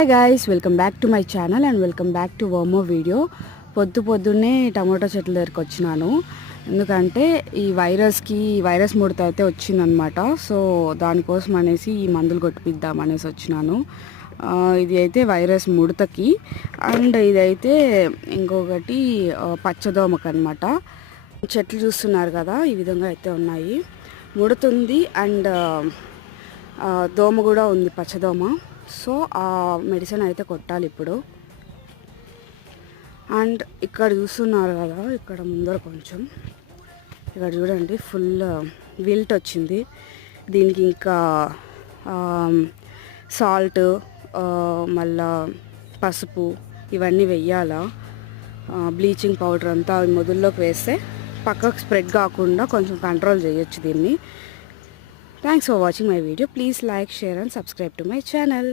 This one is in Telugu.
Hi guys, welcome back to my channel and welcome back to one more video. పొద్దున్నే టమాటో చెట్ల దగ్గరికి వచ్చినాను. ఎందుకంటే ఈ వైరస్ ముడత అయితే వచ్చిందనమాట. సో దానికోసం అనేసి ఈ మందులు కొట్టిద్దాం అనేసి వచ్చినాను. ఇది అయితే వైరస్ ముడతకి, అండ్ ఇదైతే ఇంకొకటి పచ్చదోమకు అనమాట. చెట్లు చూస్తున్నారు కదా, ఈ విధంగా అయితే ఉన్నాయి. ముడుతుంది అండ్ దోమ కూడా ఉంది, పచ్చదోమ. సో ఆ మెడిసిన్ అయితే కొట్టాలి ఇప్పుడు. అండ్ ఇక్కడ చూస్తున్నారు కదా, ఇక్కడ ముందర కొంచెం ఇక్కడ చూడండి, ఫుల్ విల్ట్ వచ్చింది. దీనికి ఇంకా సాల్ట్, మళ్ళా పసుపు ఇవన్నీ వెయ్యాలా. బ్లీచింగ్ పౌడర్ అంతా మొదల్లోకి వేస్తే పక్కకు స్ప్రెడ్ కాకుండా కొంచెం కంట్రోల్ చేయొచ్చు దీన్ని. Thanks for watching my video. Please like, share and subscribe to my channel.